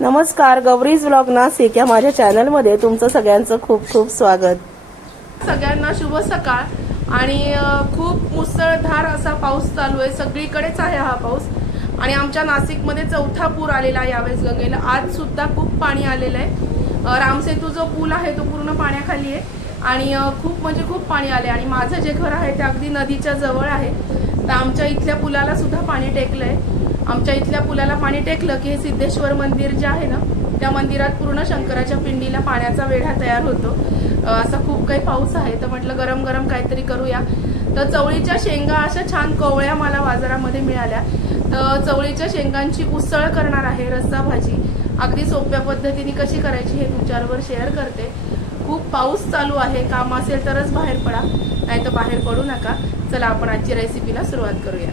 नमस्कार गौरीज ब्लॉग नाशिक या माझ्या चॅनलमध्ये तुमचं सगळ्यांचं खूप खूप स्वागत. सगळ्यांना शुभ सकाळ आणि खूप मुसळधार असा पाऊस चालू आहे. सगळीकडेच आहे हा पाऊस. आणि आमच्या नाशिकमध्ये चौथा पूर आलेला आहे यावेळेस गंगेला. आज सुद्धा खूप पाणी आलेलं आहे. रामसेतू जो पूल आहे तो पूर्ण पाण्याखाली आहे. आणि खूप म्हणजे खूप पाणी आले आणि माझं जे घर आहे ते अगदी नदीच्या जवळ आहे. तर आमच्या इथल्या पुलाला सुद्धा पाणी टेकलंय. आमच्या इथल्या पुलाला पाणी टेकलं की हे सिद्धेश्वर मंदिर जे आहे ना त्या मंदिरात पूर्ण शंकराच्या पिंडीला पाण्याचा वेढा तयार होतो. असा खूप काही पाऊस आहे तर म्हटलं गरम गरम काहीतरी करूया. तर चवळीच्या शेंगा अशा छान कोवळ्या मला बाजारामध्ये मिळाल्या. तर चवळीच्या शेंगांची उसळ करणार आहे रस्सा भाजी. अगदी सोप्या पद्धतीने कशी करायची हे तुमच्याबरोबर शेअर करते. खूप पाऊस चालू आहे काम असेल तरच बाहेर पडा नाही तर बाहेर पडू नका. चला आपण आजची रेसिपीला सुरुवात करूया.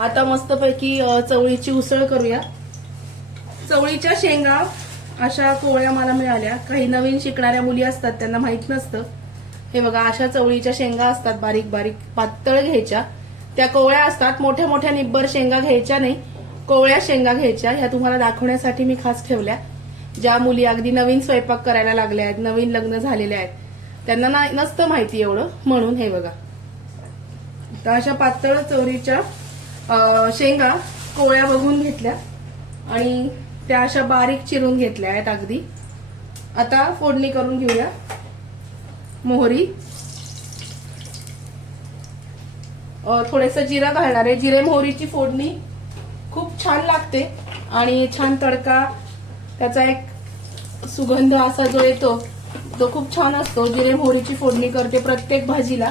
आता मस्तपैकी चवळीची उसळ करूया. चवळीच्या शेंगा अशा कोवळ्या मला मिळाल्या. काही नवीन शिकणाऱ्या मुली असतात त्यांना माहीत नसतं. हे बघा अशा चवळीच्या शेंगा असतात बारीक बारीक पातळ घ्यायच्या. त्या कोवळ्या असतात मोठ्या मोठ्या निब्बर शेंगा घ्यायच्या नाही. कोवळ्या शेंगा घ्यायच्या ह्या तुम्हाला दाखवण्यासाठी मी खास ठेवल्या. ज्या मुली अगदी नवीन स्वयंपाक करायला लागल्या आहेत नवीन लग्न झालेल्या आहेत. त्यांना नसतं माहिती एवढं म्हणून हे बघा. तर अशा पातळ चवळीच्या शेंगा कोळ्या बघून घेतल्या आणि त्या अशा बारीक चिरून घेतल्या आहेत अगदी. आता फोडणी करून घेऊया. मोहरी. थोडेस जिरा घालणार आहे. जिरे मोहरीची फोडणी खूप छान लागते आणि छान तडका त्याचा एक सुगंध असा जो येतो तो खूप छान असतो. जिरे मोहरीची फोडणी करते प्रत्येक भाजीला.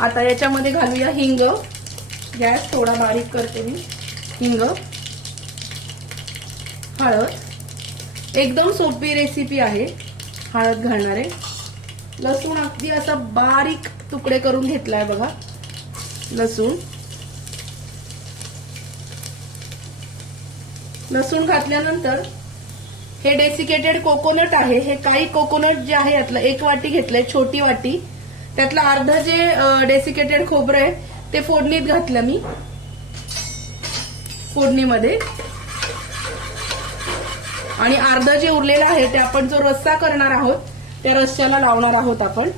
आता याच्यामध्ये घालूया हिंग. गॅस थोडा बारीक करते मी. हिंग. हळद. एकदम सोपी रेसिपी आहे. हळद घालणारे. लसूण अगदी असा बारीक तुकडे करून घेतलाय बघा. लसूण. लसूण घातल्यानंतर हे डेसिकेटेड कोकोनट आहे. हे काही कोकोनट जे आहे यातलं एक वाटी घेतलंय छोटी वाटी. त्यातलं अर्ध जे डेसिकेटेड खोबरं आहे ते फोडणीत घातलं मी. फोडणीमध्ये. आणि अर्ध जे उरलेलं आहे ते आपण जो रस्सा करणार आहोत त्या रस्स्याला लावणार आहोत आपण.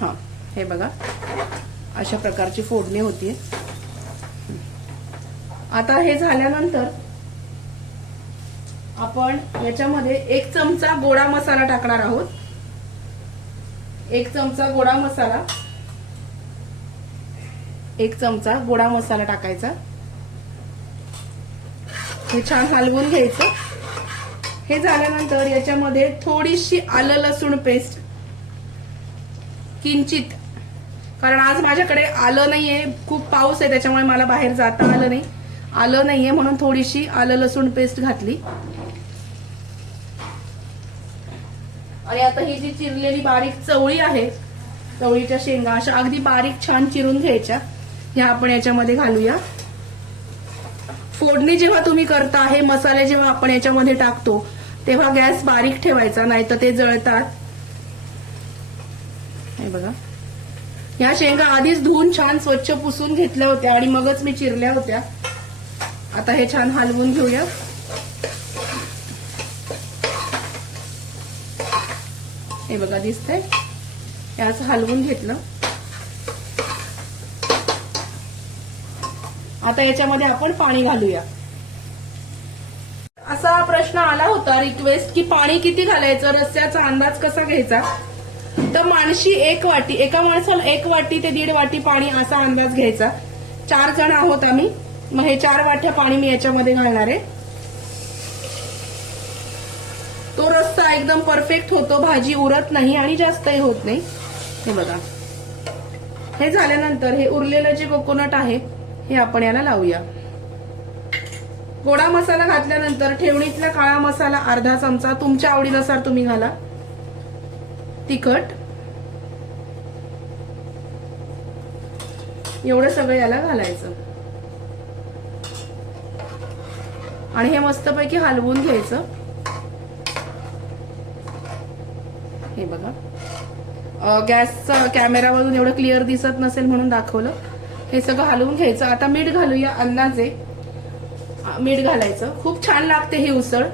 हा हे बघा. अशा प्रकारची फोडणी होती आता हे झाल्यानंतर आपण याच्यामध्ये एक चमचा गोडा मसाला टाकणार आहोत. एक चमचा गोडा मसाला. एक चमचा गोडा मसाला टाकायचा. हे छान हलवून घ्यायचं. हे झाल्यानंतर याच्यामध्ये थोडीशी आलं लसूण पेस्ट. किंचित. कारण आज माझ्याकडे आलं नाहीये. खूप पाऊस आहे त्याच्यामुळे मला बाहेर जाता आलं नाही. आलं नाहीये म्हणून थोडीशी आलं लसूण पेस्ट घातली. आणि आता ही जी चिरलेली बारीक चवळी आहे चवळीच्या शेंगा अशा अगदी बारीक छान चिरून घ्यायच्या. ह्या आपण याच्यामध्ये घालूया. फोडणी जेव्हा तुम्ही करता हे मसाले जेव्हा आपण याच्यामध्ये टाकतो तेव्हा गॅस बारीक ठेवायचा नाही तर ते जळतात. हे बघा. ह्या शेंगा आधीच धुवून छान स्वच्छ पुसून घेतल्या होत्या आणि मगच मी चिरल्या होत्या. आता हे छान हलवून घेऊया. हे बघा दिसतंय. याच असं हलवून घेतलं. आता याच्यामध्ये आपण पाणी घालूया. असा प्रश्न आला होता रिक्वेस्ट की पाणी किती घालायचं? रस्त्याचा अंदाज कसा घ्यायचा? तर माणशी एक वाटी एका माणसाला एक वाटी ते दीड वाटी पाणी असा अंदाज घ्यायचा. चार जण आहोत आम्ही. मग हे चार वाट्या पाणी मी याच्यामध्ये घालणार आहे. तो एकदम परफेक्ट होतो भाजी उरत नाही आणि जास्तही होत नाही. हे बघा. हे झाल्यानंतर हे उरलेलं जे कोकोनट आहे हे आपण याला लावूया. गोडा मसाला घातल्यानंतर ठेवणीतला काळा मसाला अर्धा चमचा तुमच्या आवडीनुसार तुम्ही घाला. तिखट. एवढं सगळं याला घालायचं. आणि हे मस्तपैकी हलवून घ्यायचं. हे बघा. गॅसचा कॅमेरामधून एवढं क्लिअर दिसत नसेल म्हणून दाखवलं. हे सगळं हलवून घ्यायचं. आता मीठ घालूया अंदाजे मीठ घालायचं. खूप छान लागते ही उसळ.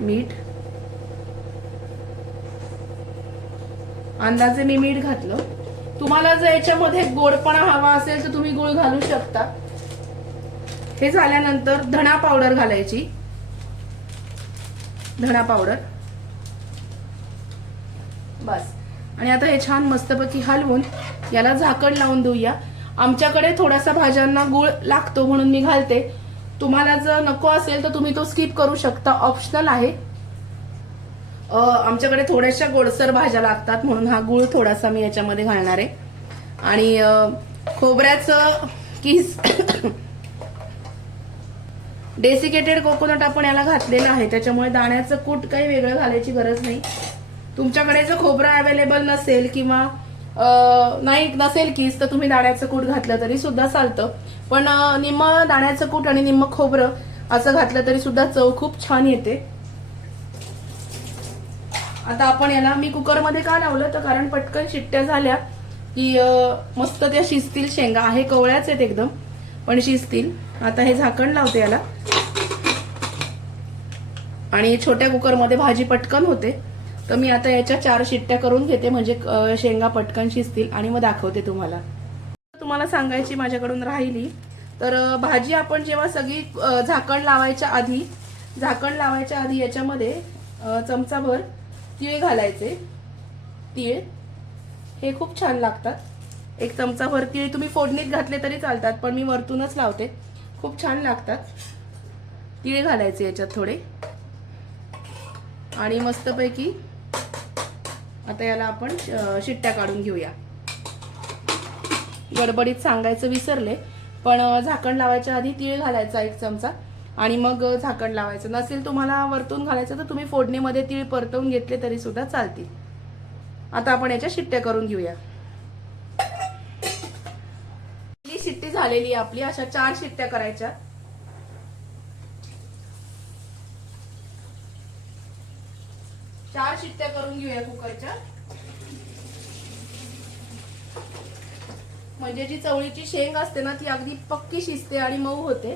मीठ. अंदाजे मी मीठ घातलं. तुम्हाला जर याच्यामध्ये गोडपणा हवा असेल तर तुम्ही गुळ घालू शकता. हे झाल्यानंतर धणा पावडर घालायची. धणा पावडर बस. आणि आता हे छान मस्तपैकी हलवून याला झाकण लावून देऊया. आमच्याकडे थोडासा भाज्यांना गुळ लागतो म्हणून मी घालते. तुम्हाला जर नको असेल तर तुम्ही तो स्किप करू शकता. ऑप्शनल आहे. आमच्याकडे थोड्याशा गोडसर भाज्या लागतात म्हणून हा गुळ थोडासा मी याच्यामध्ये घालणार आहे. आणि खोबऱ्याचं किस डेसिकेटेड कोकोनट आपण याला घातलेलं आहे. त्याच्यामुळे दाण्याचं कूट काही वेगळं घालायची गरज नाही. तुमच्याकडे जर खोबरं अवेलेबल नसेल किंवा नाही नसेल कीच तर तुम्ही दाण्याचं कूट घातलं तरी सुद्धा चालतं. पण निम्म दाण्याचं कूट आणि निम्म खोबरं असं घातलं तरी सुद्धा चव खूप छान येते. आता आपण याला मी कुकरमध्ये का लावलं? तर कारण पटकन शिट्ट्या झाल्या की मस्त त्या शिजतील शेंगा. आहे कवळ्याच आहेत एकदम. पण शिजतील. आता हे झाकण लावते याला. आणि छोट्या कुकरमध्ये भाजी पटकन होते. तर मी आता याच्या चार शिट्ट्या करून घेते. म्हणजे शेंगा पटकन शिजतील आणि मग दाखवते तुम्हाला. तुम्हाला सांगायची माझ्याकडून राहिली. तर भाजी आपण जेव्हा सगळी झाकण लावायच्या आधी झाकण लावायच्या आधी याच्यामध्ये चमचाभर तीळ घालायचे. तीळ. हे खूप छान लागतात. एक चमचा वरती तुम्ही फोडणीत घातले तरी चालतात पण मी वरतूनच लावते. खूप छान लागतात. तीळ घालायचे याच्यात थोडे. आणि मस्तपैकी आता याला आपण शिट्ट्या काढून घेऊया. गडबडीत सांगायचं विसरले पण झाकण लावायच्या आधी तीळ घालायचा एक चमचा. आणि मग झाकण लावायचं. नसेल तुम्हाला वरतून घालायचं तर तुम्ही फोडणीमध्ये तीळ परतवून घेतले तरी सुद्धा चालतील. आता आपण याच्या शिट्ट्या करून घेऊया. झालेली आहे आपली अशा चार शिट्ट्या करायच्या. चार शिट्ट्या करून घेऊया कुकरच्या. म्हणजे जी चवळीची शेंग असते ना ती अगदी पक्की शिजते आणि मऊ होते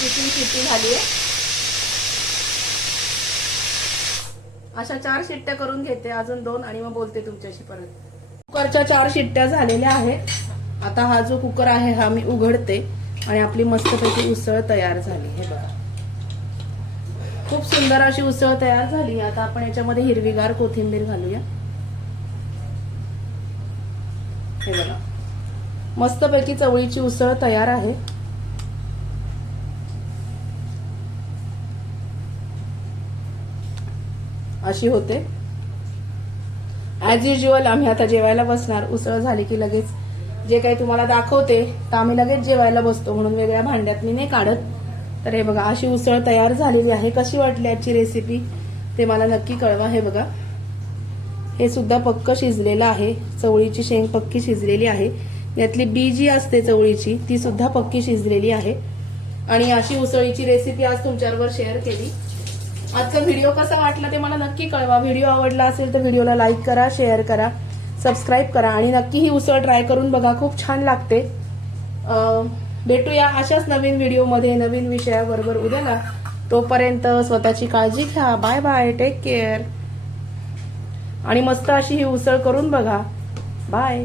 दुसरी शिट्टी झाली आहे अशा चार शिट्ट्या करून घेते अजून दोन आणि मग बोलते तुमच्याशी परत. कुकरच्या चार शिट्ट्या झालेल्या आहेत. आता हा जो कुकर आहे हा मी उघडते आणि आपली मस्तपैकी उसळ तयार झाली हे बघा. खूप सुंदर अशी उसळ तयार झाली आता आपण याच्यामध्ये हिरवीगार कोथिंबीर घालूया. हे बघा. मस्तपैकी चवळीची उसळ तयार आहे. अशी होते. ॲज युजल आम्ही आता जेवायला बसणार. उसळ झाली की लगेच जे काही तुम्हाला दाखवते तर आम्ही लगेच जेवायला बसतो. म्हणून वेगळ्या भांड्यात मी नाही काढत. तर हे बघा अशी उसळ तयार झालेली आहे. कशी वाटली आजची रेसिपी ते मला नक्की कळवा. हे बघा. हे सुद्धा पक्क शिजलेलं आहे. चवळीची शेंग पक्की शिजलेली आहे. यातली बी जी असते चवळीची ती सुद्धा पक्की शिजलेली आहे. आणि अशी उसळीची रेसिपी आज तुमच्याबरोबर शेअर केली. आजचा व्हिडिओ कसा वाटला ते मला नक्की कळवा. व्हिडिओ आवडला असेल तर व्हिडिओला लाईक करा शेअर करा सबस्क्राईब करा आणि नक्की ही उसळ ट्राय करून बघा. खूप छान लागते. भेटूया अशाच नवीन व्हिडिओमध्ये नवीन विषयाबरोबर उद्याला. तोपर्यंत स्वतःची काळजी घ्या. बाय बाय टेक केअर आणि मस्त अशी ही उसळ करून बघा. बाय